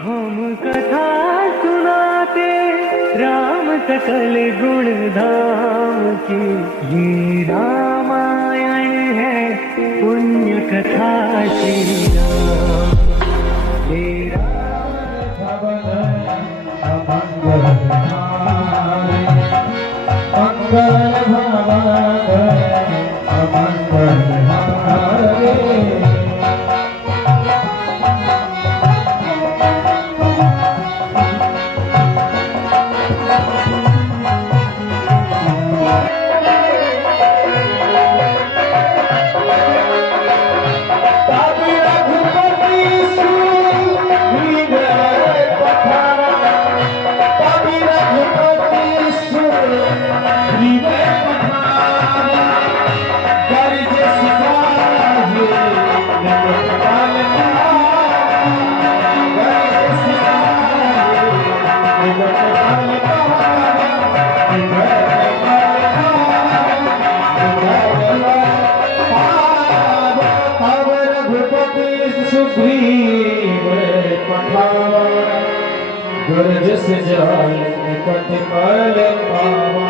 हम कथा सुनाते राम सकल गुण धाम की। ये रामायण है पुण्य कथा श्री राम। हे राम मंगल भवन अमंगल हारे। गरज से जाए निकट पल पावा।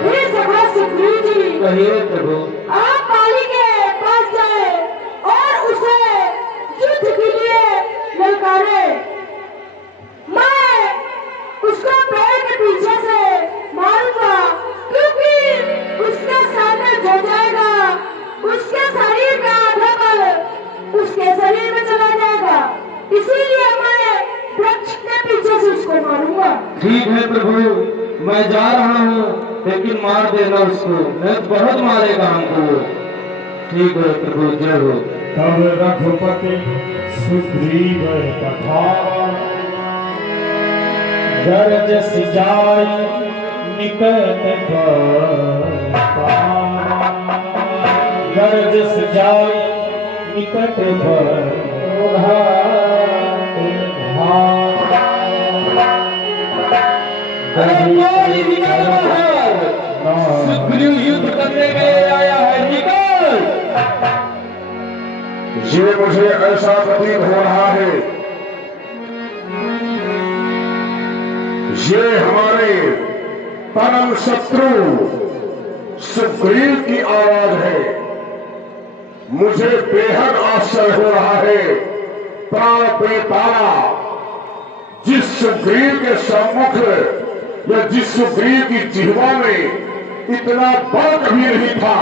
हे सभा सुग्रीव जी, कहिए प्रभु। आप बाली के पास जाए और उसे युद्ध के लिए ललकारे। मैं उसको पेड़ के पीछे से मारूंगा, क्योंकि उसके सामने जो जाएगा उसके शरीर का आधा बल उसके शरीर में चला जाएगा। इसीलिए मैं वृक्ष के पीछे से उसको मारूंगा। ठीक है प्रभु, मैं जा रहा हूँ, लेकिन मार देना उसको, नहीं तो बहुत मारेगा हमको। ठीक है प्रभु, जय हो। तब रघुपति सुग्रीव कथावा। गरज सिजाई निकट पावा। गरज सिजाई निकट सुग्रीव युद्ध करने के लिए आया है, निकल। ये मुझे ऐसा प्रतीत हो रहा है, ये हमारे परम शत्रु सुग्रीव की आवाज है। मुझे बेहद आश्चर्य हो रहा है, प्राण प्रेतारा जिस सुग्रीव के सम्मुख या जिस सुग्रीव की जिह्वा में इतना बल कभी नहीं था,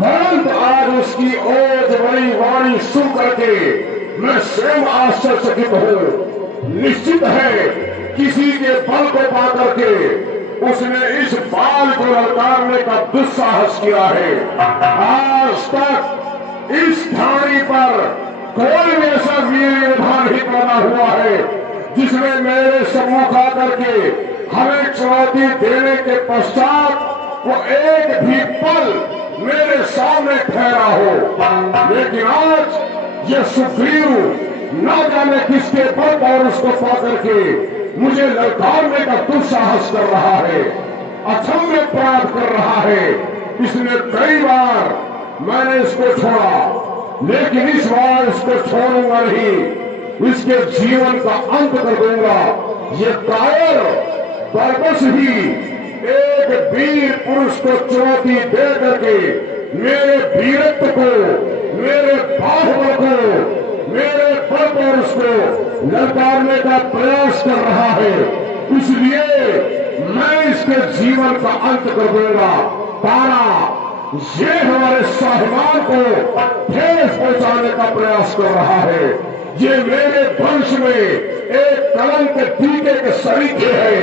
परंतु आज उसकी ओज बड़ी वाणी सुन करके मैं स्वयं आश्चर्यचकित हूँ। निश्चित है किसी के बल को पा करके उसने इस बाल को ललकारने का दुस्साहस किया है। आज तक इस ठाणी पर कोई भी ऐसा वीर योद्धा नहीं पैदा हुआ है जिसने मेरे सम्मुख आकर के हमें चुनौती देने के पश्चात वो एक भी पल मेरे सामने ठहरा हो। लेकिन आज ये सुग्रीव न जाने किसके बल पर उसको पा करके मुझे ललकारने का दुस्साहस कर रहा है, अक्षम्य अपराध कर रहा है। इसने कई बार मैंने इसको छोड़ा, लेकिन इस बार इसको छोड़ूंगा नहीं, इसके जीवन का अंत कर दूंगा। ये कायर बरबस ही एक वीर पुरुष को चुनौती दे करके मेरे वीरत्व को, मेरे बाहुबल को, मेरे बल पर उसको ललकारने का प्रयास कर रहा है। इसलिए मैं इसके जीवन का अंत कर दूंगा। तारा ये हमारे साहिबान को ठेस पहुंचाने का प्रयास कर रहा है। ये मेरे वंश में एक कलंक टीके के सरीखे है,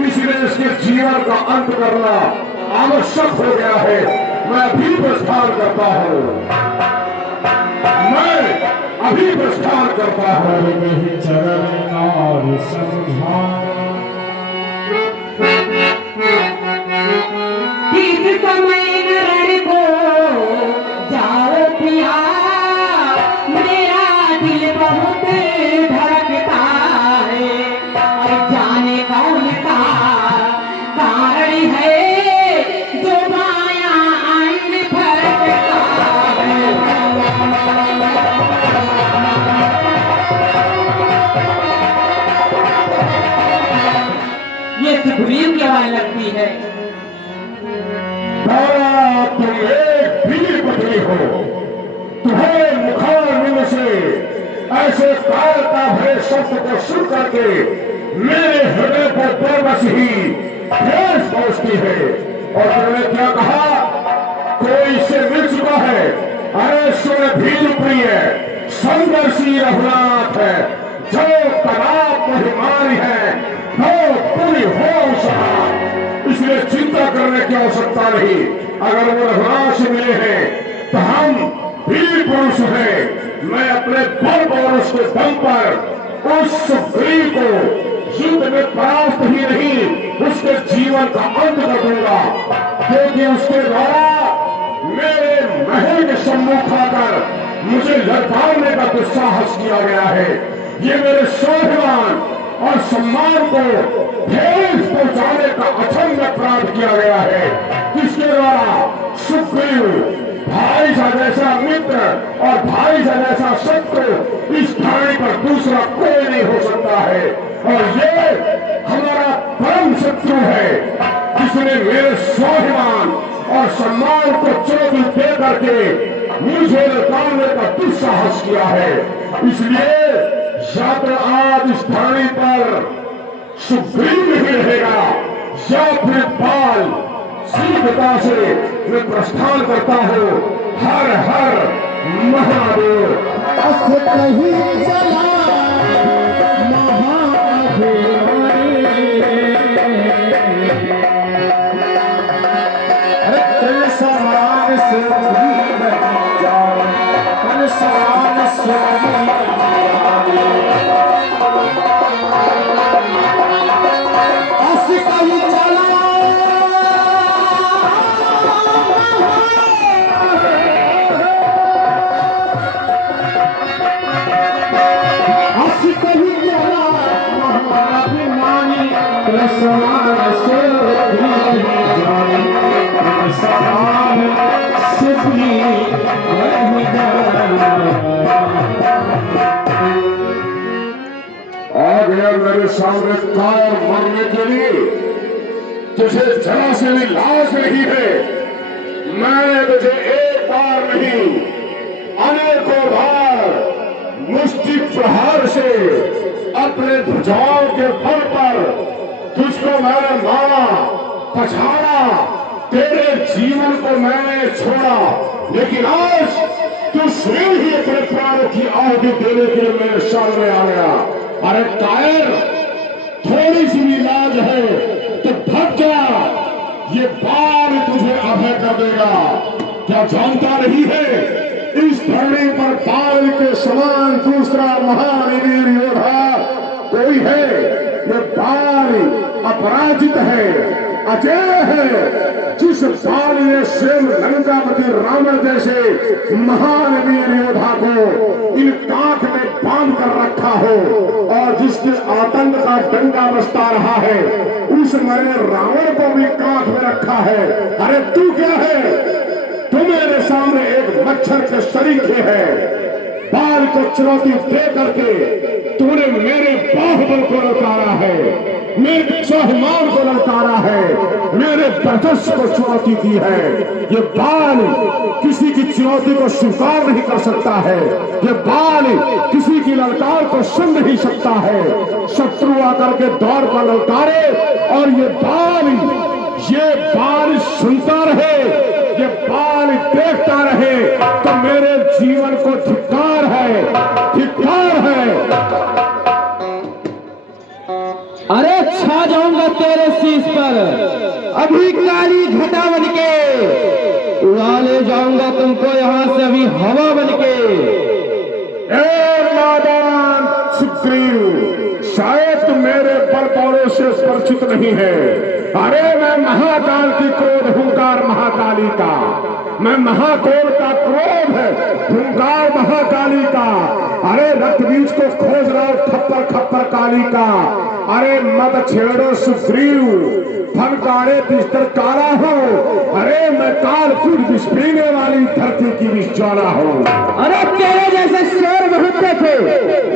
इसलिए इसके जीवन का अंत करना आवश्यक हो गया है। मैं अभी प्रस्थान करता हूँ, मैं अभी प्रस्थान करता हूँ। चरण और समझा इस समय नरण को जाओ पिया, मेरा दिल बहुत धड़कता है। और जाने कौन सा कारण है जो माया अन्य भरकता है। सुग्रीव की आवाज लगती है। तुम एक वीर पत्नी हो, तुम्हारे मुखारविंद से ऐसे कायरता भरे शब्द को सुन करके मेरे हृदय पर बेबस ही ठेस पहुंचती है। और तुमने क्या कहा? कोई इससे मिल चुका है। अरे सुन भील प्रिय संघर्षी रघुनाथ है, जो तनाव महिमानी है वो पूरी हो सका, इसलिए चिंता करने की आवश्यकता नहीं। अगर वो रघुनाथ से मिले हैं तो हम वीर पुरुष हैं। मैं अपने बल पौरुष के दम पर उस सुग्रीव को युद्ध में परास्त ही नहीं, उसके जीवन का अंत कर दूंगा, क्योंकि उसके द्वारा मेरे महल के सम्मुख आकर मुझे लड़काने का दुस्साहस किया गया है। ये मेरे स्वाभिमान और सम्मान को ठेस पहुंचाने का अक्षम्य अपराध किया गया है, जिसके द्वारा सुग्रीव भाई सा जैसा मित्र और भाई सा जैसा शत्रु इस धरती पर दूसरा कोई नहीं हो सकता है। और ये हमारा परम शत्रु है, जिसने मेरे स्वाभिमान और सम्मान को चोट दे करके मुझे लड़काने का दुस्साहस किया है। इसलिए या तो आज इस धरती पर सुग्रीव नहीं रहेगा, या फिर बाल शीघ्रता से मैं प्रस्थान करता हूँ। हर हर महादेव। आ गया मेरे सामने कायर मरने के लिए, तुझे जरा से भी लाज नहीं है। मैंने तुझे एक बार नहीं अनेकों बार मुष्टि प्रहार से अपने भुजाओं के बल पर तुझको मैंने मारा, पछाड़ा, तेरे जीवन को मैंने छोड़ा, लेकिन आज तू स्वयं ही अपने प्राणों की आहुति देने के लिए मेरे सामने आ गया। अरे कायर, थोड़ी सी भी लाज है तो भाग जा, ये बाल तुझे अभय कर देगा। क्या जानता नहीं है इस धरती पर बाल के समान दूसरा महान वीर योद्धा कोई है? ये बाल अपराजित है, अजय है। जिस बाल ने स्वयं लंकापति रावण जैसे महान वीर योद्धा को इन कांख में बांध कर रखा हो और जिसके आतंक का डंका बजता रहा है, उस मैंने रावण को भी कांख में रखा है। अरे तू क्या है? तू मेरे सामने एक मच्छर के सरीखे है। बाल को चुनौती दे करके तूने मेरे बाहुबल को ललकारा है, मेरे स्वाभिमान को ललकारा है, मेरे वर्चस्व को चुनौती दी है। ये बाल किसी की चुनौती को स्वीकार नहीं कर सकता है, ये बाल किसी की ललकार को सुन नहीं सकता है। शत्रु आकर के दौड़ पर ललकारे और ये बाल सुनता रहे, ये बाल देखता रहे, तो मेरे जीवन को धिक्कार है, धिक्कार है। अरे छा जाऊंगा तेरे शीश पर, अभी काली घटा बन के उड़ा ले जाऊंगा तुमको यहाँ से अभी हवा बन के। नादान सुग्रीव, शायद मेरे बल बौरों से परिचित नहीं है। अरे मैं महाकाल की क्रोध हुंकार महाकाली का, मैं महाकोल का क्रोध हुंकार महाकाली का। अरे रक्त बीज को खोज रहा हूं खप्पर खप्पर काली का। अरे मत छेड़ो सुग्रीव, फनकारे बिस्तर काला हो। अरे मैं काल कूद विस्फीने वाली धरती की विज्वाला हूँ। अरे तेरे जैसे शेर बहुत थे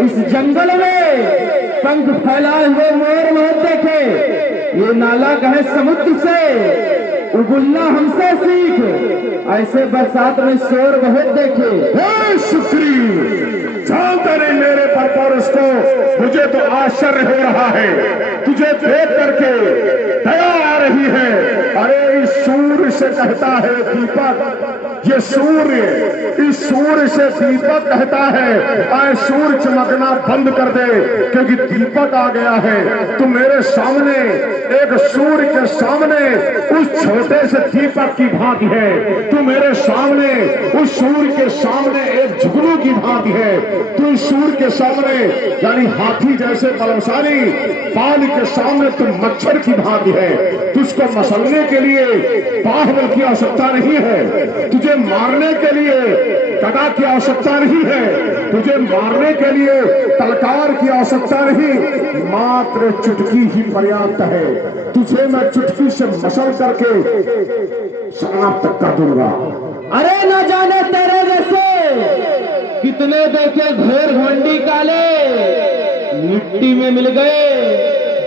इस जंगल में, पंख फैलाए हुए मोर बहुत देखे, ये नालक है समुद्र से, उगुल्ला हमसे सीख, ऐसे बरसात में शोर बहुत देखे। हे सुग्रीव, जानते नहीं मेरे पर पौरुष को, मुझे तो आश्चर्य हो रहा है, तुझे देख करके दया आ रही है। अरे इस सूर्य से कहता है दीपक, ये सूर्य, इस सूर्य से दीपक कहता है आए सूर्य चमकना बंद कर दे, क्योंकि दीपक आ गया है। तू मेरे सामने एक सूर्य के सामने उस छोटे से दीपक की भांति है, तू मेरे सामने उस सूर्य के सामने एक जुगनू की भांति है, तू सूर्य के सामने यानी हाथी जैसे बलशाली, पाल के सामने तू मच्छर की भांति है। तुझको मसलने के लिए बाहुबल की आवश्यकता नहीं है, तुझे मारने के लिए गदा की आवश्यकता नहीं है, तुझे मारने के लिए तलवार की आवश्यकता नहीं, मात्र चुटकी ही पर्याप्त है। तुझे मैं चुटकी से मसल करके समाप्त कर दूंगा। अरे न जाने तेरे जैसे कितने देखे घोर घमंडी काले, मिट्टी में मिल गए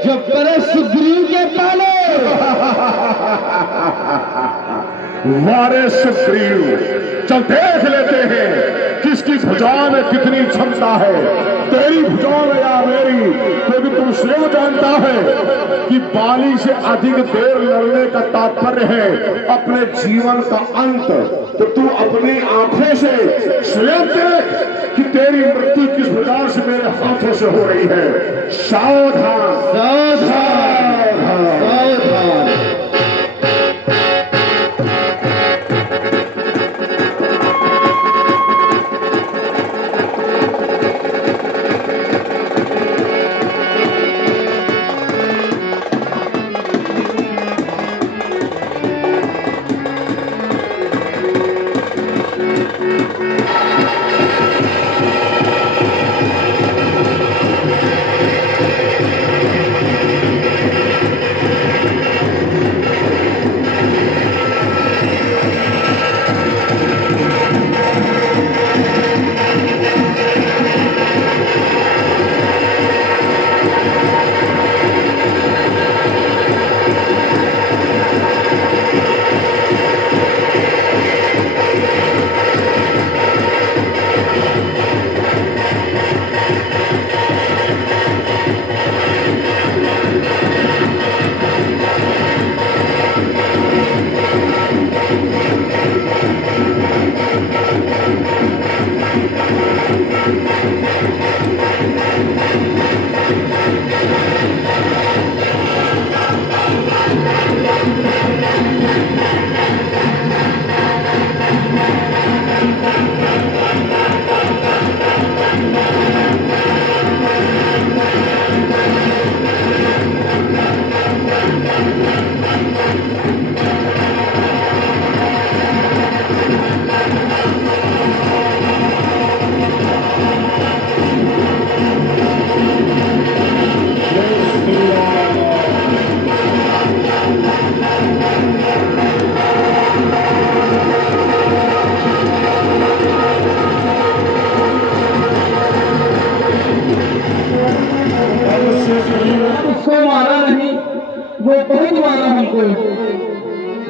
जब करे सुग्रीव के पाले। मारे सुग्रीव, चल देख लेते हैं किसकी भुजाओं में कितनी क्षमता है, तेरी भुजाओं में या मेरी, क्योंकि तुम स्वयं जानता है कि बाली से अधिक देर लड़ने का तात्पर्य है अपने जीवन का अंत। तो तू अपनी आंखों से स्वयं देख कि तेरी मृत्यु किस प्रकार से मेरे हाथों से हो रही है। सावधान सावधान सावधान।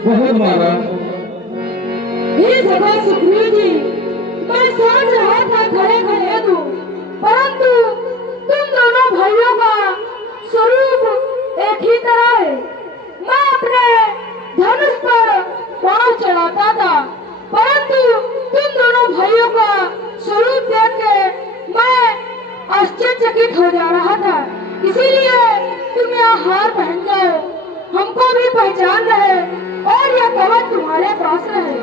बहुत मारा। ये सभा सुग्रीव जी, मैं सोच रहा था खड़े खड़े दूं, परंतु तुम दोनों भाइयों का स्वरूप एक ही तरह है। मैं अपने धनुष पर पांव चढ़ाता था, परंतु तुम दोनों भाइयों का स्वरूप देख के मैं आश्चर्यचकित हो जा रहा था, इसीलिए तुम यहाँ हार पहन गए, हमको भी पहचान रहे और यह कवच तुम्हारे पास रहे।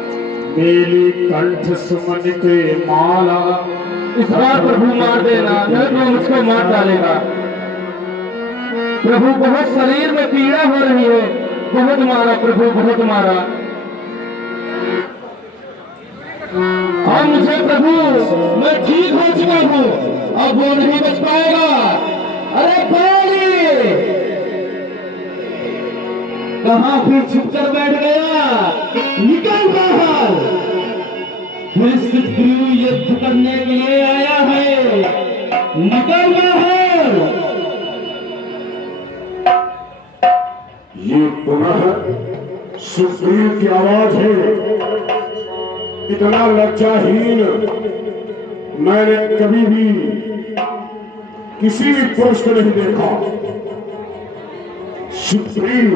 मेली कंठ सुमन के माला। इस बार प्रभु मार देना, नहीं तो मुझको मार डालेगा। प्रभु बहुत शरीर में पीड़ा हो रही है, बहुत मारा प्रभु, बहुत मारा। अब मुझे प्रभु, मैं ठीक हो चुका हूँ, अब वो नहीं बच पाएगा। अरे बाली, कहाँ फिर छुप कर बैठ गया, निकल बाहर। फिर सुग्रीव युद्ध करने के लिए आया है, निकल बाहर। पुनः सुग्रीव की आवाज है। इतना लज्जाहीन मैंने कभी भी किसी भी पुरुष को नहीं देखा। सुग्रीव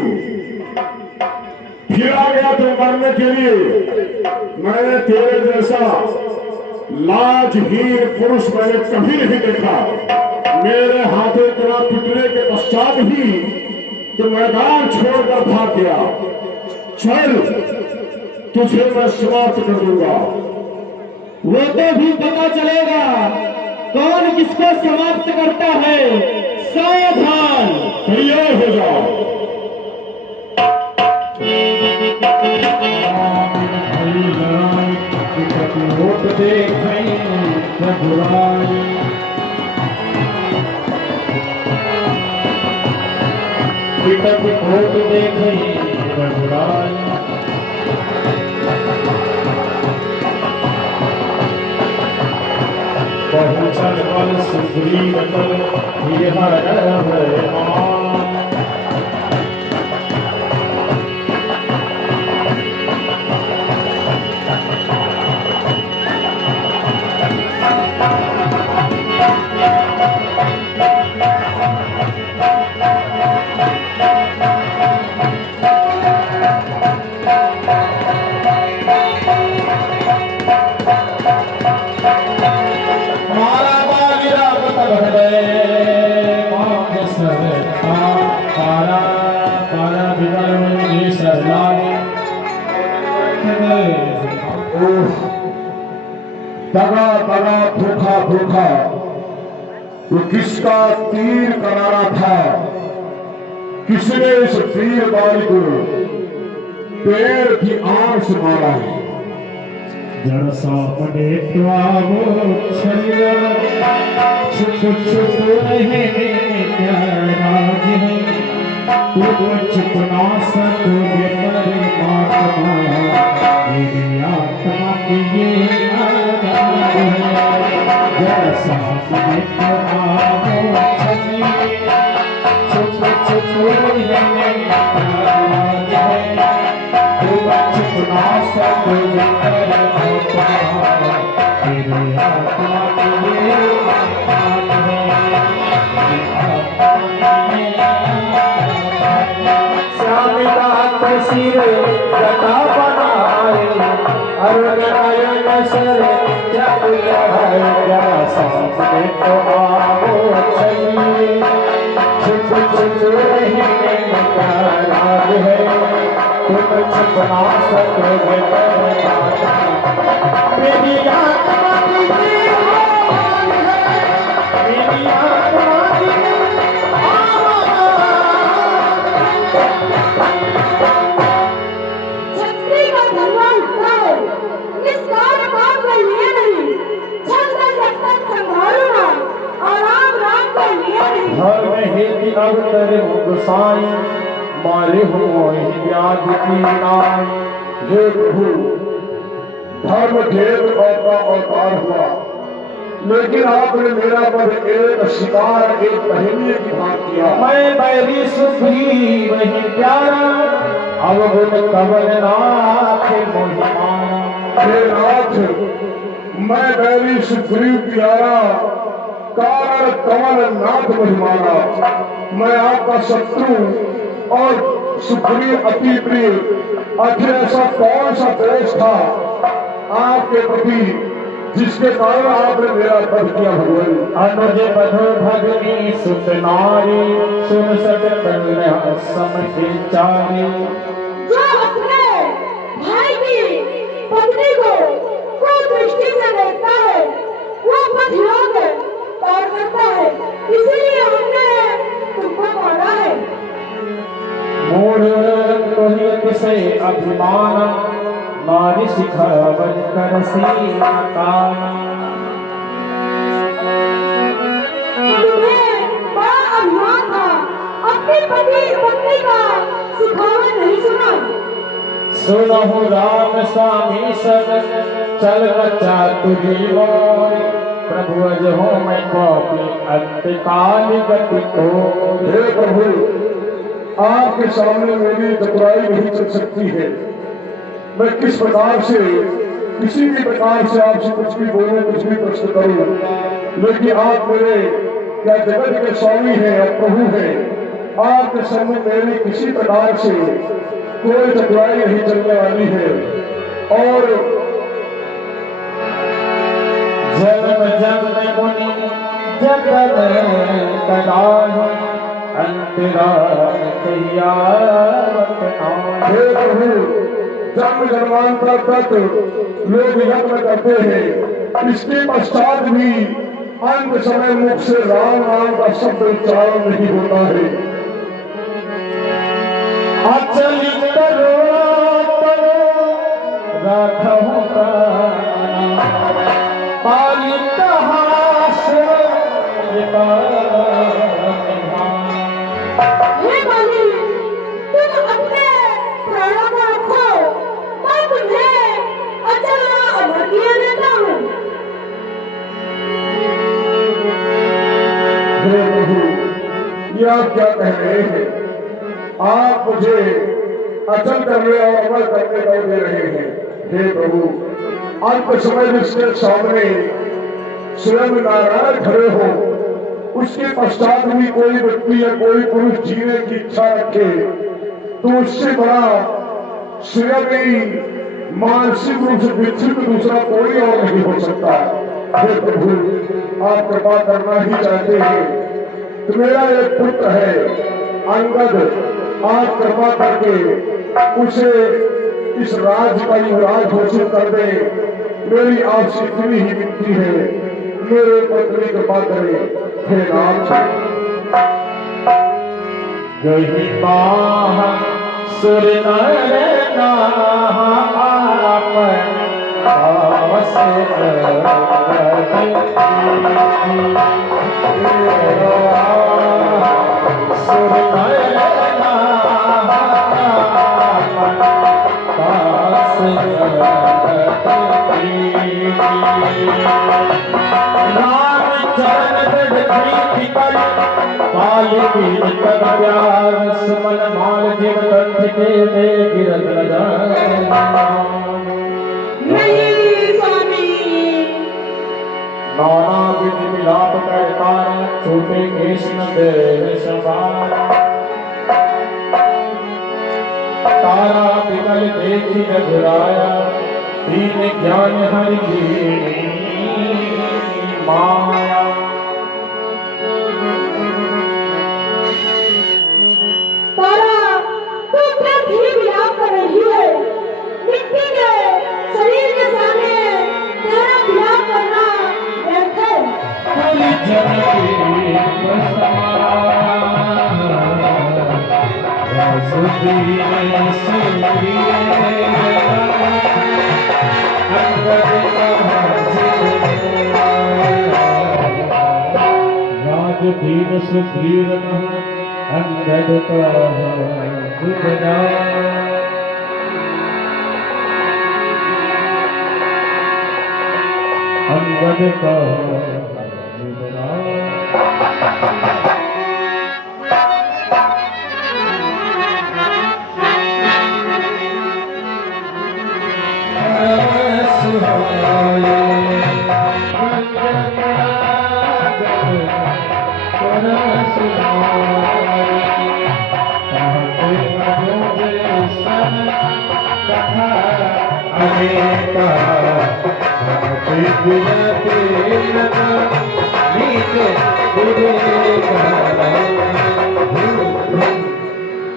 फिर आ गया तो मरने के लिए। मैंने तेरे जैसा लाजहीन पुरुष मैंने कभी नहीं देखा। मेरे हाथों इतना पिटने के पश्चात ही तो मैदान छोड़कर भाग गया। चल, तुझे मैं समाप्त कर दूंगा। वो तो भी पता चलेगा कौन किसको समाप्त करता है। सावधान, तैयार हो जाओ। पहुँचल बल सुग्रीव तल दगा दगा, धोखा धोखा, वो किसका तीर करारा था। किसने इस वीर बाली को पैर की आंख से मारा है। जड़ सामने छुप छुप रहे छुप ना सकोगे परमात्मा। मेरी आत्मा की ये जड़ सामने छुप छुप रहे छुप ना सकोगे परमात्मा। मेरी आत्मा की सिर गदा बनाए अरुणायन सर जब लहरा सामने तो आओ चलिए। छुप छुप रहे राग है तुम छुप ना सकोगे मेरी आत्मा की आवाज़ है। मेरी आत्मा की अवतर गोसाई मारे हो व्याध की नाई। हे प्रभु, धर्म खेद का अवतार हुआ, लेकिन आपने मेरा पर एक शिकार, एक पहेली की बात किया। मैं बैरी सुग्रीव नहीं प्यारा, अब गुण कमल नाथ महिमा। हे नाथ, मैं बैरी सुग्रीव प्यारा, कारण कमल नाथ महिमाना। मैं आपका शत्रु और सुग्रीव अति प्रिय। आखिर ऐसा कौन सा दोष था आपके प्रति जिसके कारण आपने मेरा वध किया भगवान। अनुज बधु भगनी सुत नारी, सुन सक समझे चारी। जो अपने भाई की पत्नी को दृष्टि से देखता है वो पतियोग पार करता है, इसीलिए हमने तुमको मारा है। मूढ़ कोई से अभिमान, नारी सिखावन कर सीता। तुम्हें बड़ा अभिमान था, अपनी पत्नी का सिखावन नहीं सुना। सुनहु राम स्वामी सब चल बचा तुझी मोर। प्रभु अज हो मैं पापी अंतकाल गति को। हे प्रभु, आपके सामने मेरी चतुराई नहीं चल सकती है। मैं किस प्रकार से किसी भी प्रकार से आपसे कुछ भी बोलूं, कुछ भी प्रश्न करूं, लेकिन आप मेरे क्या जगत के स्वामी हैं या प्रभु हैं, आपके सामने मेरी किसी प्रकार से कोई चतुराई नहीं चलने वाली है। और जन्म जन्म मुनि जगत कदाहि अंतराल कहियावत नाम। हे प्रभु, जन्म जन्मांतर तक लोग यत्न करते हैं, इसके पश्चात भी अंत समय मुख से राम नाम का शब्द उच्चारण नहीं होता है। अचलित राखहु प्राण पालित हास हे बलि, तुम अपने प्राणों को रखो, मैं तुम्हें अचल और अमर किए देता हूँ। हे प्रभु, ये आप क्या कह रहे हैं? आप मुझे अचल करने और अमल करने का दे रहे हैं। हे प्रभु, अंत समय जिसके सामने स्वयं नारायण खड़े हो, उसके पश्चात भी कोई व्यक्ति या कोई पुरुष जीने की इच्छा रखे, तो उससे बड़ा स्वयं ही मानसिक रूप से विकसित दूसरा कोई और नहीं हो सकता। हे प्रभु, आप कृपा करना ही चाहते हैं तो मेरा एक पुत्र है अंगद, आप कृपा करके उसे इस राज्य का युवराज घोषित कर दे। मेरी आपसे इतनी ही विनती है, मेरे पुत्र की कृपा करें। हे नाथ, गही बाह सुर नर आप पास सुर नर राम चरण कर प्यार सुमन माल जीव कंठ के दे गिरत नहीं स्वामी, नाना विधि मिलाप कर कार छोटे केश न दे सवार तारा पिघल देखी रघुराया दीन ज्ञान हरि की माया। तारा तू फिर भी विलाप कर रही है। मिट्टी के शरीर के सामने तेरा विलाप करना व्यर्थ है। कुल जन की राजधीर सुधीर अंगद का सुखदा अंगद का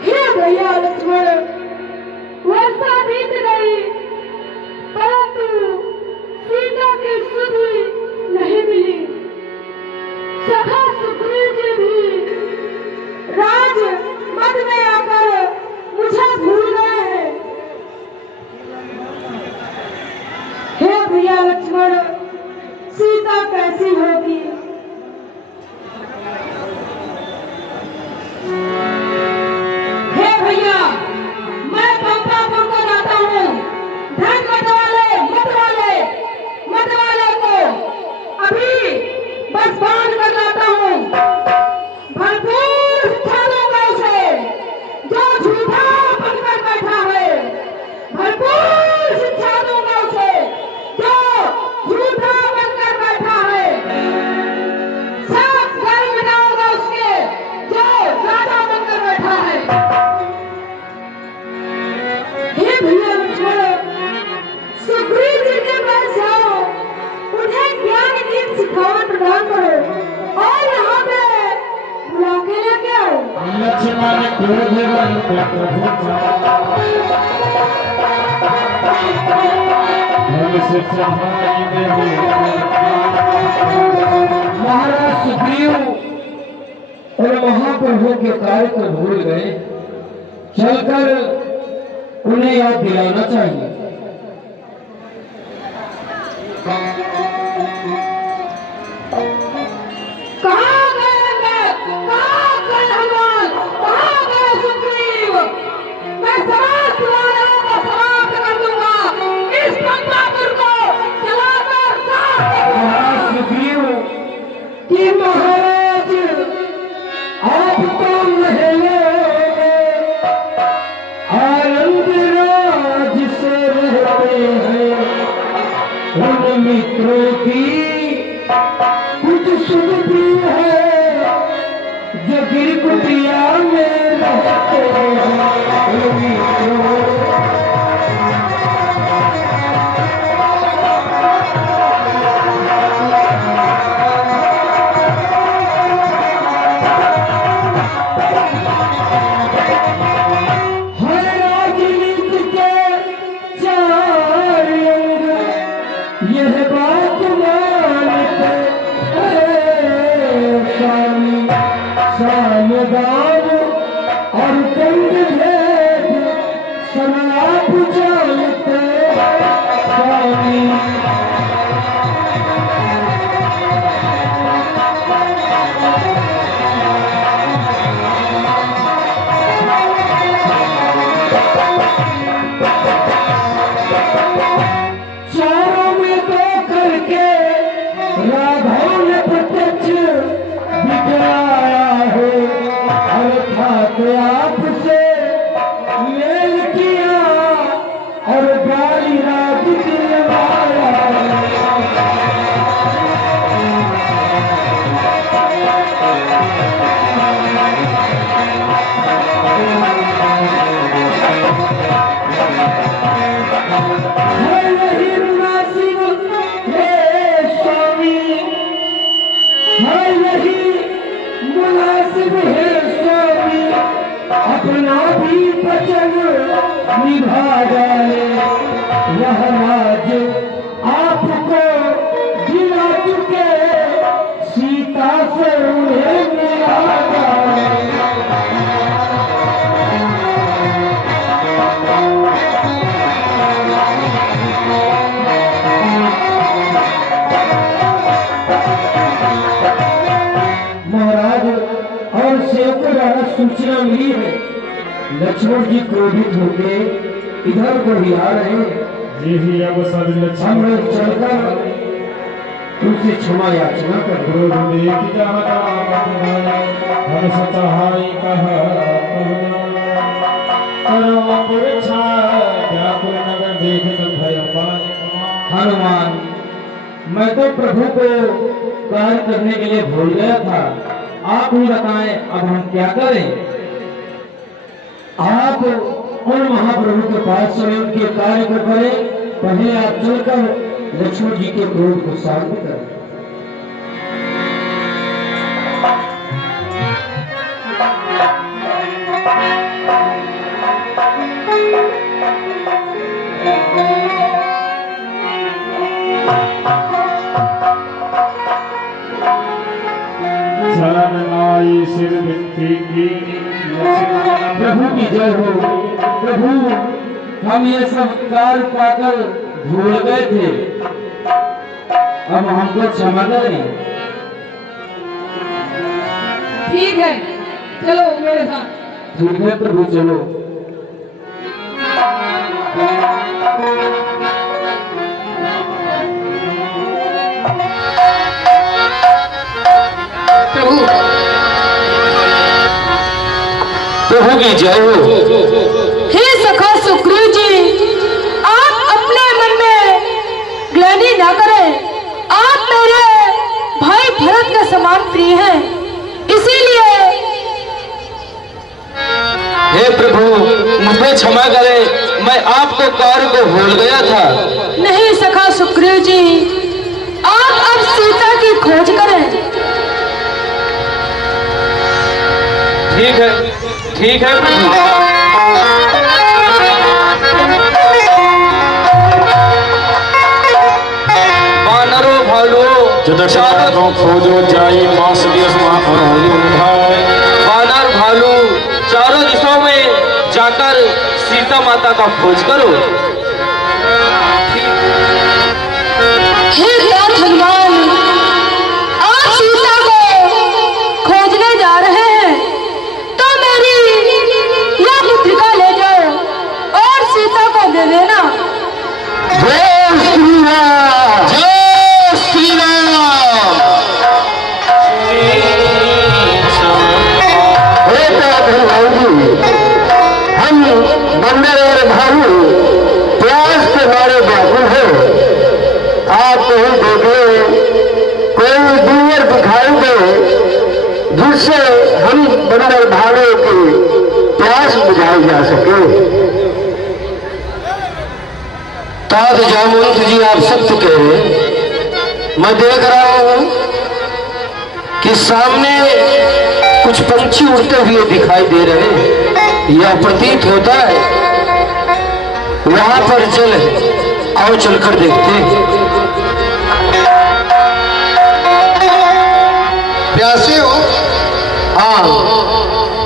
हे भैया लक्ष्मण, वर्षा बीत गई परंतु सीता की सुधि नहीं मिली। सखा सुग्रीव जी भी राज मद में आकर मुझे भूल गए हैं। हे भैया लक्ष्मण, सीता कैसी होगी? आंखें लेके आए। लक्ष्मण क्रोधवंत प्रभु हमसे सहाय नहीं। महाराज सुग्रीव और महाप्रभु के कार्य को भूल गए, चलकर उन्हें याद दिलाना चाहिए। कहाँ गए हनुमान, कहाँ गए सुग्रीव? मैं समस्त वानरों को समाप्त कर दूंगा, इस पंपापुर को जलाकर महाराज सुग्रीव कि महाराज आप तो महलों में आनंद राज से रहते हैं, उन मित्रों की कुछ सुध भी है जो गिरकुटिया में रहते हैं, उन मित्रों यह बात मानते स्वामी सामदान और दंड भेद समाप जानते स्वामी। चारों में तो करके राघव ने प्रत्यक्ष दिखलाया है, अर्थात आपसे मेल किया और बाली राज दिलवाया। मुनासिब है स्वामी, अपना भी वचन निभा जाए, यह राज आपको दिला चुके सीता से उन्हें मिला जाए। महाराज और सेवकों द्वारा सूचना मिली है, लक्ष्मण जी क्रोधित होके इधर को भी आ रहे हैं। यही अवसर हम लक्ष्मण लोग चलकर उनसे क्षमा याचना कर। क्रोध देख जाता हम सतहाई कहा करो पुरछा व्याकुल नगर देख तब भय पाए। हनुमान, मैं तो प्रभु को कार्य करने के लिए भूल गया था, आप ही बताएं अब हम क्या करें। आप उन महाप्रभु के पास चले, उनके कार्य को करें, पहले आप चलकर लक्ष्मण जी के क्रोध को शांत करें। सिर बिनती की प्रभु की जय हो। प्रभु, हम ये सब कार्य पाकर भूल गए थे, अब हमको क्षमा करें। ठीक है, चलो मेरे साथ। ठीक है प्रभु, चलो। प्रभु की जय हो। हे सखा सुग्रीव जी, आप अपने मन में ग्लानि ना करें। आप मेरे भाई भरत के समान प्रिय हैं, इसीलिए। हे प्रभु, मुझे क्षमा करें, मैं आपको कार्य को भूल गया था। नहीं सखा सुग्रीव जी, आप अब सीता की खोज करें। ठीक है, ठीक है। वानरो भालू चारों खोजो जाई पास दिवस वानर भालू चारों दिशाओं में जाकर सीता माता का खोज करो। हे नाथ हनुमान, आप सीता को खोजने जा रहे हैं तो मेरी यह पुत्रिका ले जाओ और सीता को दे देना। जय श्री राम, जय श्री राम। हम बंदर और भालू प्यास के मारे व्याकुल हैं। आप कहीं देखे कोई दूर दिखाई दे जिससे हम बंदर भालू की प्यास बुझाई जा सके। ताज जामवंत जी, आप सत्य कह रहे। मैं देख रहा हूं कि सामने कुछ पंछी उड़ते हुए दिखाई दे रहे हैं। यह प्रतीत होता है वहां पर जल है। आओ चलकर देखते हैं। प्यासे हो? हाँ,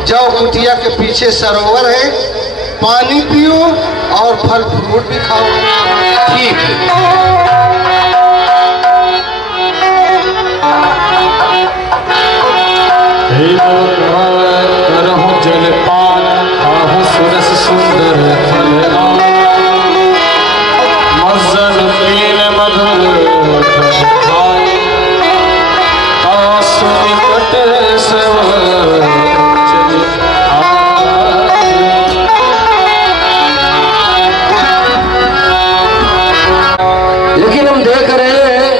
जाओ, कुटिया के पीछे सरोवर है, पानी पियो और फल फ्रूट भी खाओ। ठीक है। करहु जलपान खाहु सुरस सुंदर फल मज्जन पीन मधुर खाए आसु निकट सब चल लेकिन हम देख रहे हैं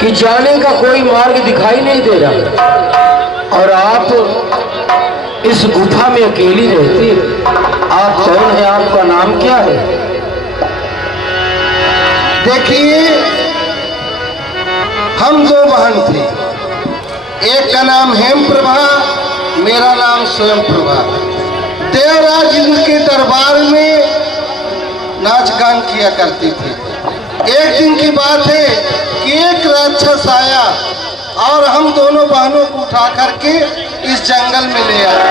कि जाने का कोई मार्ग दिखाई नहीं दे रहा और आप इस गुफा में अकेली रहती है। आप कौन है? आपका नाम क्या है? देखिए, हम दो बहन थे। एक का नाम हेम प्रभा, मेरा नाम स्वयं प्रभा। देवराज इंद्र के दरबार में नाच गान किया करती थी। एक दिन की बात है कि एक राक्षस आया और हम दोनों बहनों को उठा करके इस जंगल में ले आया।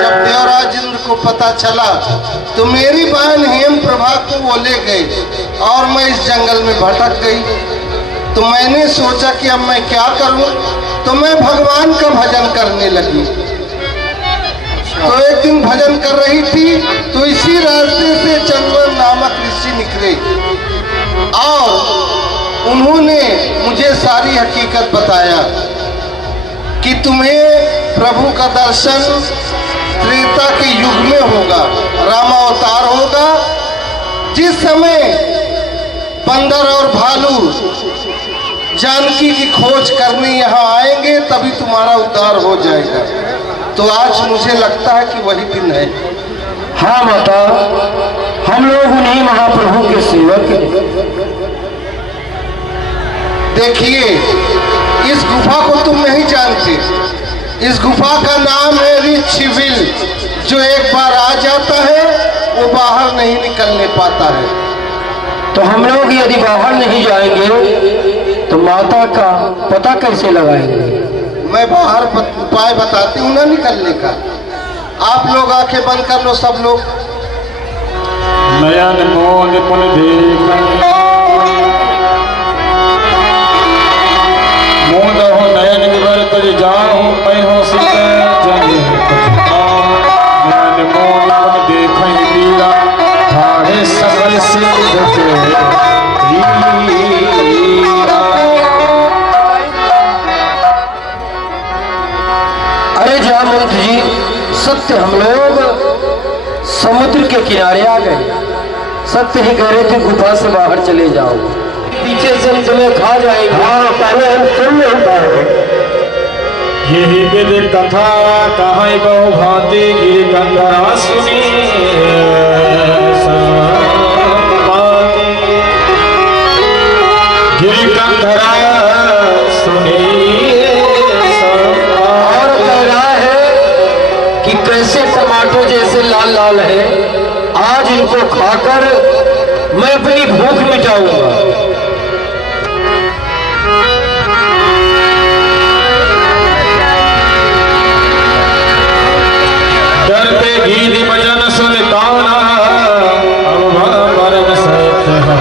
जब देवराज इंद्र को पता चला तो मेरी बहन हेम प्रभा को वो ले गए और मैं इस जंगल में भटक गई। तो मैंने सोचा कि अब मैं क्या करूं, तो मैं भगवान का भजन करने लगी। तो एक दिन भजन कर रही थी तो इसी रास्ते से चंदन नामक ऋषि निकले और उन्होंने मुझे सारी हकीकत बताया कि तुम्हें प्रभु का दर्शन त्रेता के युग में होगा, रामावतार होगा। जिस समय बंदर और भालू जानकी की खोज करने यहाँ आएंगे तभी तुम्हारा उद्धार हो जाएगा। तो आज मुझे लगता है कि वही दिन है। हाँ माता, हम लोग उन्हीं महाप्रभु के सेवक हैं। देखिए, इस गुफा को तुम नहीं जानते। इस गुफा का नाम है ऋषिविल। जो एक बार आ जाता है वो बाहर नहीं निकलने पाता है। तो हम लोग यदि बाहर नहीं जाएंगे तो माता का पता कैसे लगाएंगे? मैं बाहर उपाय बताती हूँ ना निकलने का। आप लोग आंखें बंद कर लो, सब लोग। नयन मोद पुन देख मोद हो नयन विवर कर जाहु मैं हो सिद्ध जन नयन मोद पुन देख लीला थारे सकल सिद्ध के अरे जामवंत जी, सत्य हम लोग समुद्र के किनारे आ गए। सत्य ही कह रहे थे गुफा से बाहर चले जाओ, पीछे से हम तुम्हें खा जाएंगे। हाँ, पहले हम सुन नहीं पाए। यही विद कथा कहाँ बहु भांति गिर कंधरा सुनी गिर कंधरा सुनी। और कह रहा है कि कैसे टमाटर जैसे लाल लाल है। आज इनको खाकर मैं अपनी भूख मिटाऊंगा। डरते गीत भजन सुनताना अब मरण सत्य है।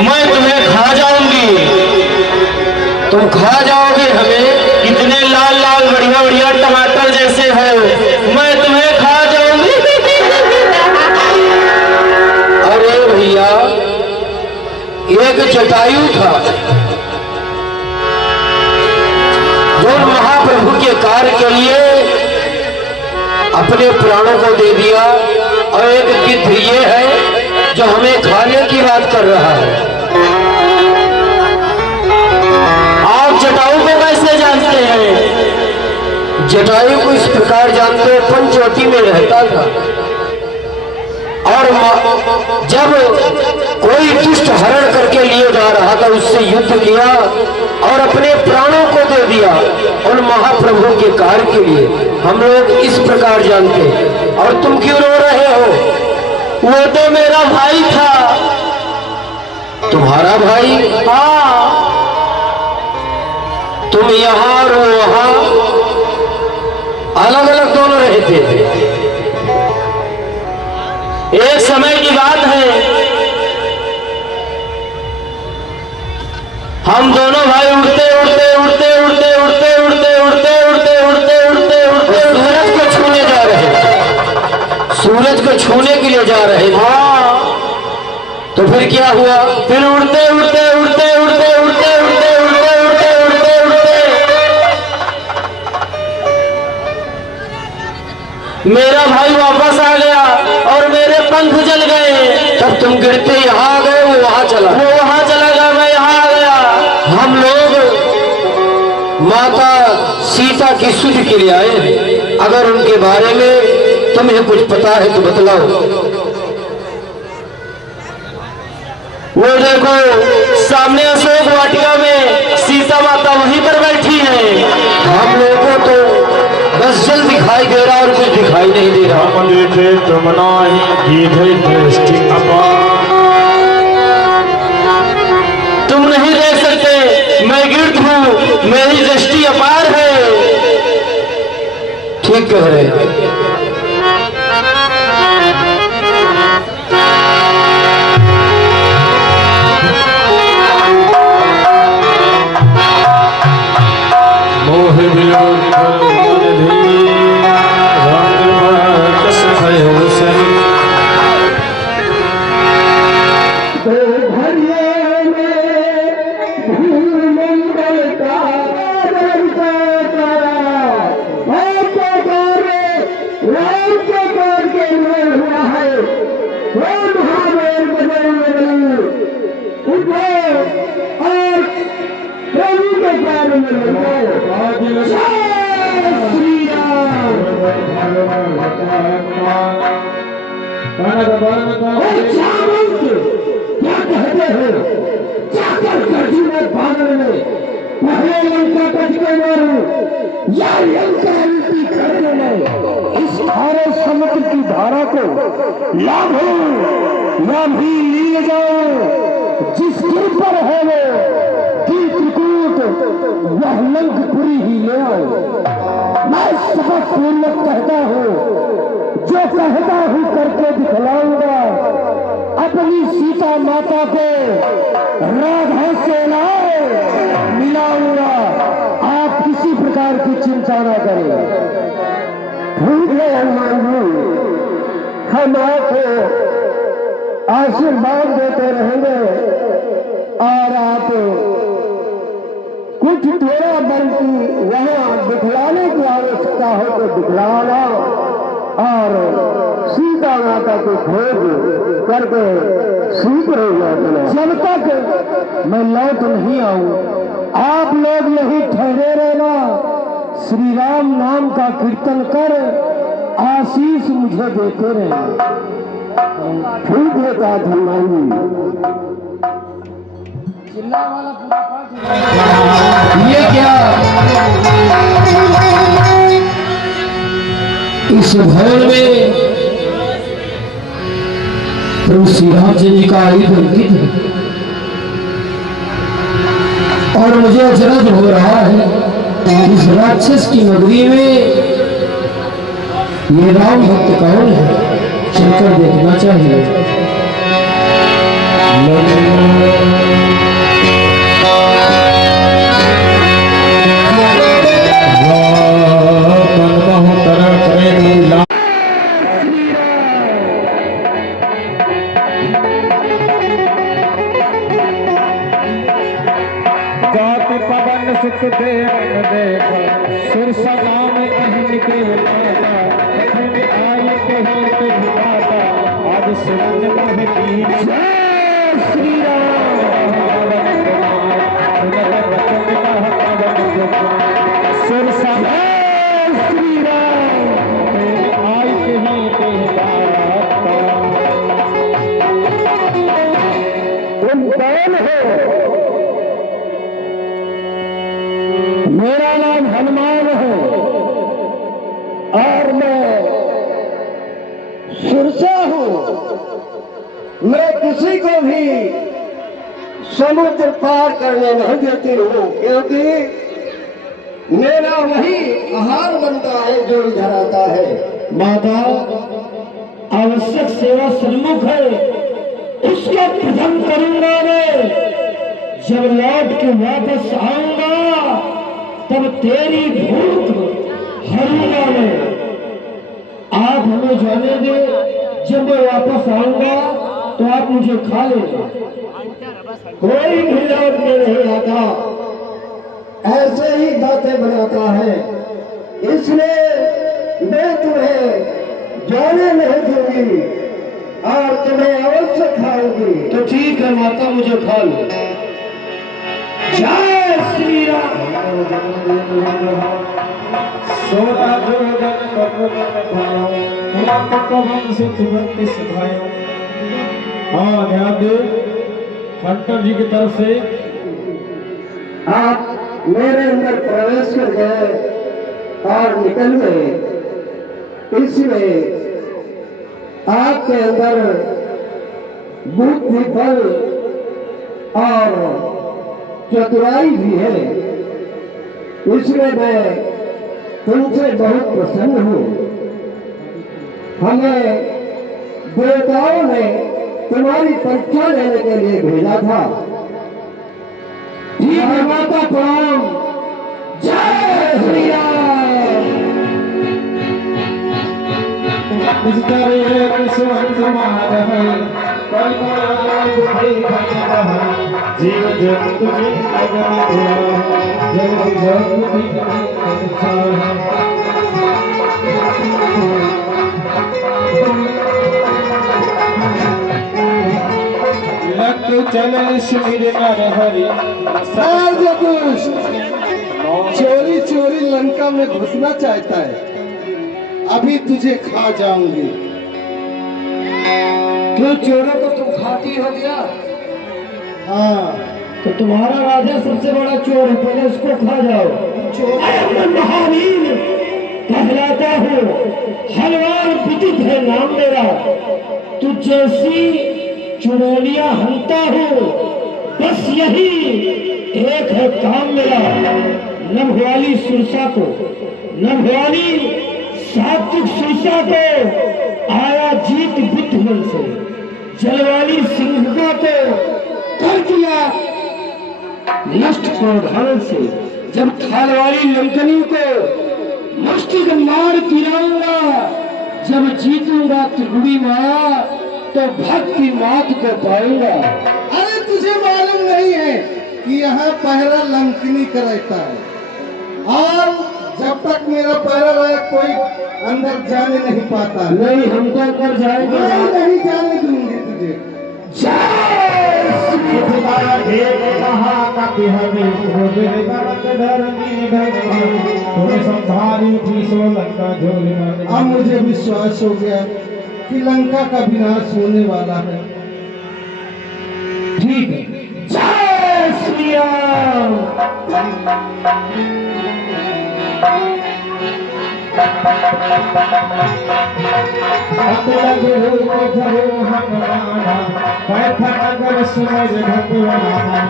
मैं तुम्हें खा जाऊंगी, तुम खा जाओगे हमें। इतने लाल लाल बढ़िया बढ़िया टमाटर जैसे हो, मैं तुम्हें खा जाऊंगी। अरे भैया, एक जटायु था जो महाप्रभु के कार्य के लिए अपने प्राणों को दे दिया, और एक गिद्ध ये है जो हमें खाने की बात कर रहा है। आप जटायु को कैसे जानते हैं? जटायु को इस प्रकार जानते हैं, पंचवटी में रहता था और जब कोई दुष्ट हरण करके लिए जा रहा था उससे युद्ध किया और अपने प्राणों को दे दिया उन महाप्रभु के कार्य के लिए। हम लोग इस प्रकार जानते हैं। और तुम क्यों रो रहे हो? वो तो मेरा भाई था। तुम्हारा भाई? हाँ। तुम यहां और वहां अलग अलग दोनों रहते थे। एक समय की बात है, हम दोनों भाई उड़ते उड़ते उड़ते उड़ते उड़ते उड़ते उड़ते उड़ते उड़ते उड़ते उड़ते सूरज को छूने जा रहे, सूरज को छूने के लिए जा रहे थे। तो फिर क्या हुआ? फिर उड़ते उड़ते उड़ते उड़ते उड़ते उड़ते उड़ते उड़ते उड़ते उड़ते मेरा भाई वापस आ गया और मेरे पंख जल गए। तब तुम गिरते यहाँ आ गए, वो वहां चला गया, मैं यहाँ आ गया। हम लोग माता सीता की सुध के लिए आए हैं। अगर उनके बारे में तुम्हें कुछ पता है तो बतलाओ। वो देखो सामने अशोक वाटिका में सीता माता वहीं पर बैठी है। हम लोगों को तो बस जल दिखाई दे रहा और कुछ दिखाई नहीं दे रहा। हम देखे तुम नाही दृष्टि अपार, तुम नहीं देख सकते, मैं गिरध हूँ, मेरी दृष्टि अपार है। ठीक कह रहे हैं। मोह वियोग क्या कहते हो? जाकर गर्जी में बानर में पहले लंका कट के मारू या लंका उल्टी करने में इस खारे समुद्र की धारा को लाभो या भी लील जाओ। जिस गिर पर है वो की त्रिकूट वह लंकपुरी ही ले आओ। मैं शपथ पूर्वक कहता हूँ, जो कहता हूँ करके दिखलाऊंगा। अपनी सीता माता को राधा से लाए मिलाऊंगा। आप किसी प्रकार की चिंता न करें। ठीक है हनुमान जी, हम आपको आशीर्वाद देते रहेंगे और आप कुछ थोड़ा बल्कि वहाँ दिखलाने की आवश्यकता हो तो दिखलाना और सीता माता को खोज करके शीघ्र हो जाए। जब तक मैं लौट नहीं आऊं आप लोग यही ठहरे रहना। श्री राम नाम का कीर्तन कर आशीष मुझे देते रहे, फिर देता धनवानी। ये क्या इस भवन में प्रभु श्री रामचंद्र जी का आयुध अंकित है और मुझे अचरज हो रहा है इस राक्षस की नगरी में ये राम भक्त कौन है, चलकर देखना चाहिए। जाति पवन सुख देवन देख सुरसा नाम अहिन के माता अखंड आय कहीं पे भिखाता आज सुरन महती जय श्री राम सुरसा श्री राम आय कहीं पे भिखाता। तुम कौन हो? मेरा नाम हनुमान है और मैं सुरसा हूं। मैं किसी को भी समुद्र पार करने नहीं देती हूं, क्योंकि मेरा वही आहार बनता है जो इधर आता है। माता आवश्यक सेवा सन्मुख है, उसका प्रथम करूंगा मैं। जब लौट के वापस आऊंगा तब तेरी भूख हरूंगा मैं। आप हमें जाने दे, जब मैं वापस आऊंगा तो आप मुझे खा लेना। कोई भी लौट के नहीं आता, ऐसे ही बातें बनाता है, इसलिए मैं तुम्हें जाने नहीं दूंगी और तुम्हें अवश्य खाऊंगी। तो ठीक है माता, मुझे खा लो। जय श्री राम। सोना जो जन पवन सुख भक्ति सधायो। हाँ ध्यान दे, हंटर जी की तरफ से आप मेरे अंदर प्रवेश कर गए और निकल गए। इसमें आपके अंदर बुद्धि बल और चतुराई भी है, इसलिए मैं तुमसे बहुत प्रसन्न हूँ। हमें देवताओं ने तुम्हारी परीक्षा लेने के लिए भेजा था। ठीक है माता, प्रणाम। जय श्री राम। जीव जगत चले शिविर नर हरि। चोरी चोरी लंका में घुसना चाहता है, अभी तुझे खा जाऊंगी। क्यों चोरों को तुम खाती हो गया? हाँ, तो तुम्हारा राजा सबसे बड़ा चोर है, पहले उसको खा जाओ। मैं महावीर कहलाता हूँ, हलवान विदित है नाम मेरा। तू जैसी चुड़ैलियां हंता हूँ, बस यही एक है काम मेरा। नभवाली सुरसा को, नभवाली सात्विक सुरसा को आया जीत बुद्धिमन से, जलवाली सिंहिका को कर दिया नष्ट प्रोधान से। जब थाल वाली लंकनी को मस्तिष्क मार गिराऊंगा, जब जीतूंगा त्रिगुणी माया तो भक्ति मात को पाऊंगा। अरे तुझे मालूम नहीं है कि यहाँ पहरा लंकनी का रहता है, और जब तक मेरा पहरा रहे कोई अंदर जाने नहीं पाता। नहीं, हम तो कर जाएंगे। मैं नहीं जाने दूंगी तुझे। जय कि हमें गोदरे करत धरनी भगवान तुम्हें संभारी थी सो लंका झोली मन। अब मुझे विश्वास हो गया कि लंका का विनाश होने वाला है। ठीक है, जय श्री राम। अतलग रूप धरो हनुमाना बैठा नगर सूरज भगवाना।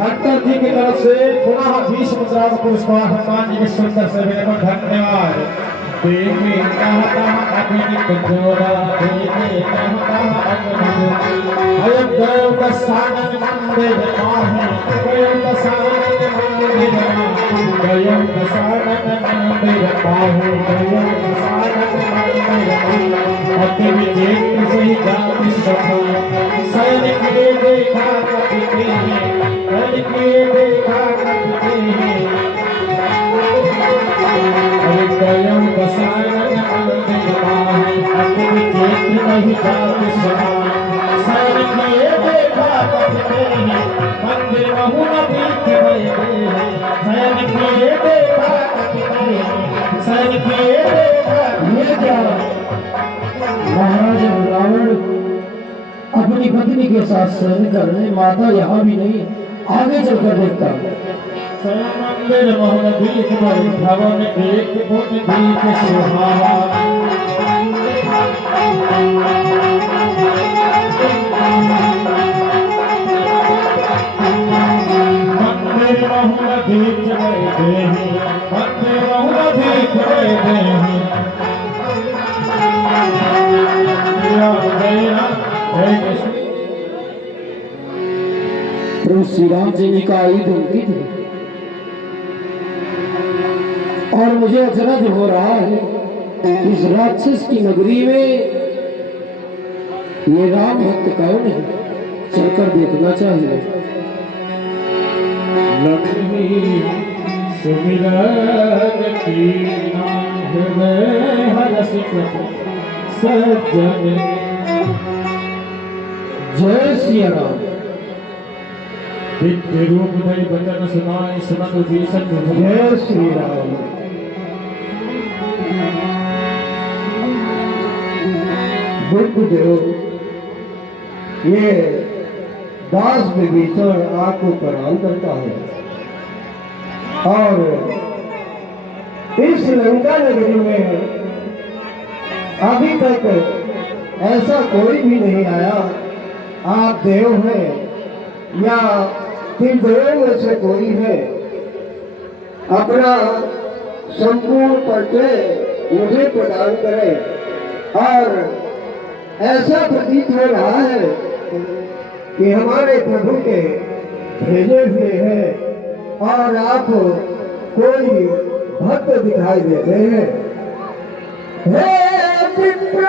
भक्तों जी की तरफ से पुनः 20 मुद्रा का पुरस्कार हनुमान जी के सुंदर से विनम्र धन्यवाद। देवी कहता अग्नि जोड़ा देवी कहता अग्नि अयम गयो दसानन मंदिर माहे गयो दसानन मंदिर माहे गयो दसानन मंदिर माहे गयो दसानन मंदिर माहे अति विजेत सही जाति सखा सैनिक के देखा कभी सैनिक के देखा कभी गयम बसानन मंदिर माहे अति विजेत नहीं जाति समान सैनिक ये देखा कभी मंदिर महु नदी के बहे सैनिक ये देखा कभी सैनिक ये देखा। ये क्या महाराज रावण अपनी पत्नी के साथ सहन कर रहे, माता यहाँ भी नहीं, आगे चलकर देखता हूँ। मंदिर महु नदी के बहे भवन एक फुट दीप सुहावा मंदिर महु नदी के बहे मंदिर महु नदी के बहे प्रभु श्री राम जी का ईद अंकित है और मुझे अचरज हो रहा है इस राक्षस की नगरी में ये राम भक्त कौन है, चलकर देखना चाहिए। लक्ष्मी सुमिरन कीना हृदय हरस सज्जन। जय श्री राम। दिव्य रूप धरि बचन सुनाई सुनत भीषण। जय श्री राम। बुद्धदेव ये दास विभीषण आपको प्रणाम करता है और इस लंका नगरी में अभी तक ऐसा कोई भी नहीं आया। आप देव हैं या त्रिदेव में से कोई है, अपना संपूर्ण परिचय मुझे प्रदान करें। और ऐसा प्रतीत हो रहा है कि हमारे प्रभु के भेजे हुए हैं और आप कोई भक्त दिखाई देते हैं। हे पित्र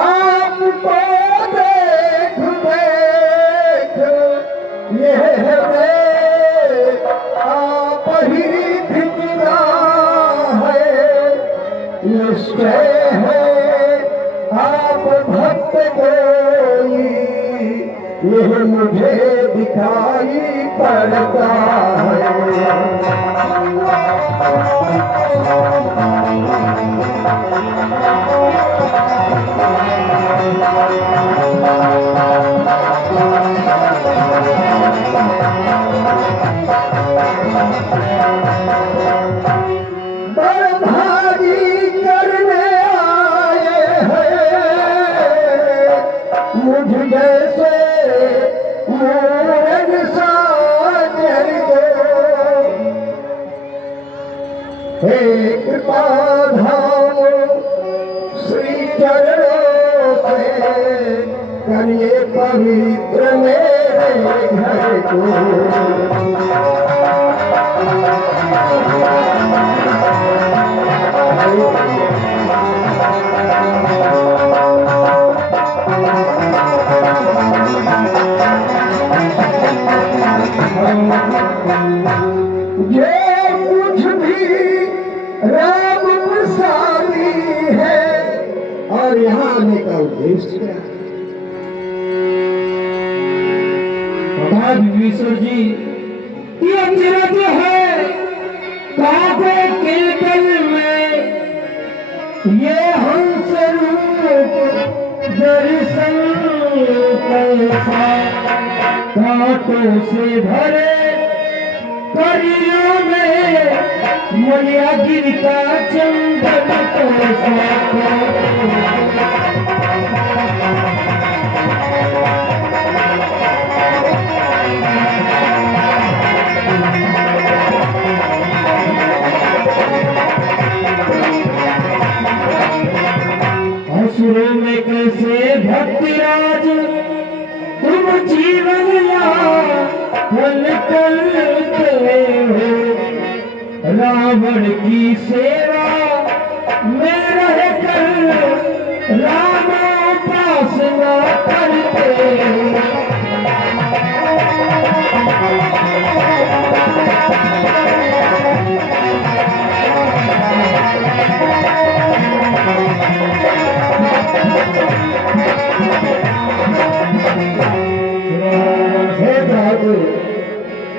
आपको देख देख ये हृदय आप ही भिजता है, निश्चय है आप भक्त कोई यह मुझे दिखाई पड़ता है। बर्बादी करने आए हैं मुझ जैसे मूरन सागर को। एक पाधाम श्री चरणों से करिए पवित्र मेरे घर को। ये कुछ भी राम प्रसादी है। और यहाँ आने का उद्देश्य क्या है? विश्व जी ये अचरज है कांटे के दिल में ये हंस रूप दर्शन कैसा कांटों से भरे करियों में मलिया गिरता चंदन कैसा असुरों में कैसे भक्तिराज तुम जीवन यापन करते हो रावण की सेवा में रहकर रामोपासना करते हो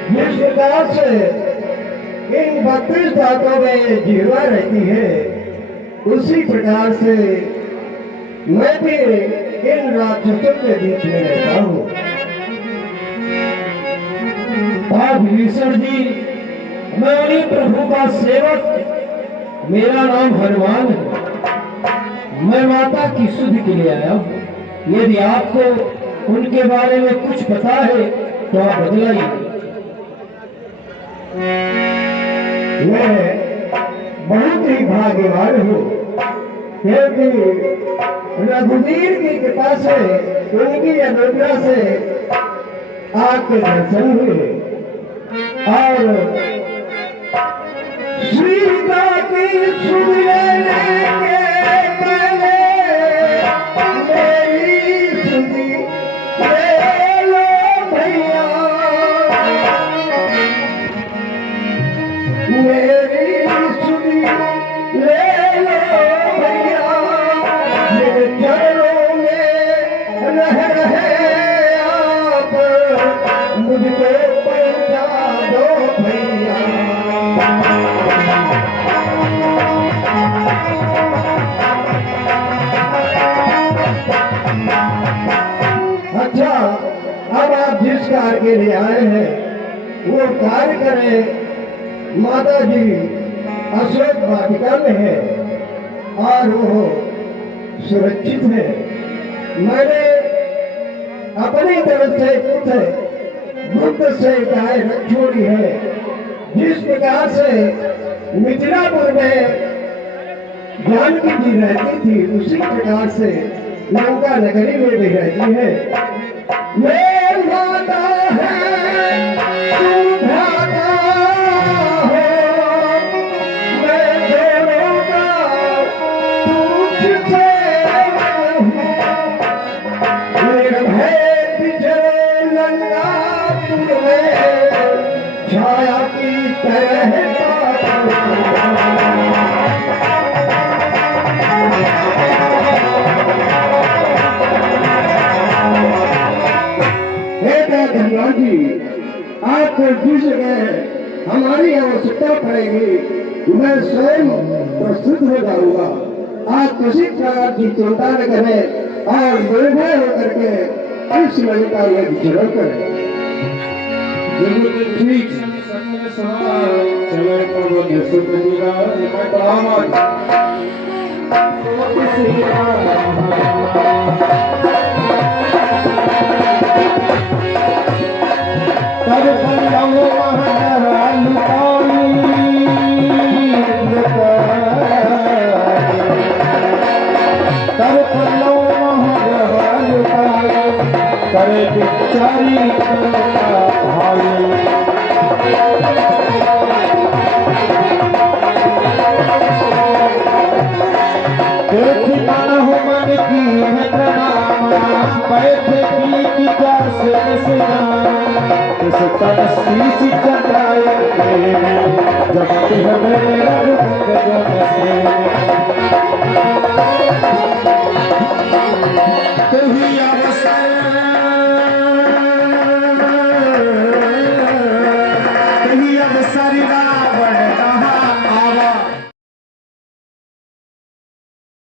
जिस प्रकार से इन 32 धातों में जीवा रहती है उसी प्रकार से मैं भी इन राक्षसों के बीच में रहता हूँ। विभीषण जी मैं उन्हीं प्रभु का सेवक मेरा नाम हनुमान है। मैं माता की सुध के लिए आया हूँ। यदि आपको उनके बारे में कुछ पता है तो आप बतलाइए। मैं बहुत ही भाग्यवान हूँ क्योंकि रघुवीर की कृपा से उनकी अनुग्रह से आपके दर्शन हुए और सीता की सुध लेने के पहले मेरी सुधी ले लो भैया मेरी सुधी ले लो भैया मेरे चरणों में रह रहे आप मुझको पहुंचा दो भैया। अच्छा अब आप जिस कार्य के लिए आए हैं वो कार्य करें। माता जी अशोक वाटिका में है और वो सुरक्षित है। मैंने अपनी तरफ से गुप्त से गाय रख छोड़ी है। जिस प्रकार से मिथिलापुर में जानकी जी रहती थी उसी प्रकार से लंका नगरी में भी रहती है। मैं माता है तू भ्राता हो मैं दोनों का तुझसे निर्भय बिछड़े लंकापुर में छाया की तरह जी आपको जिस जगह हमारी आवश्यकता पड़ेगी मैं स्वयं प्रस्तुत हो जाऊंगा। आप किसी प्रकार की चिंता न करें और निर्भय होकर के इस लंका में विचरण करें। ठीक चले तब करे बिचारी देखी मन हो मन की है प्रणाम बैठे की से इस तन शीश चंद्राए जब हमें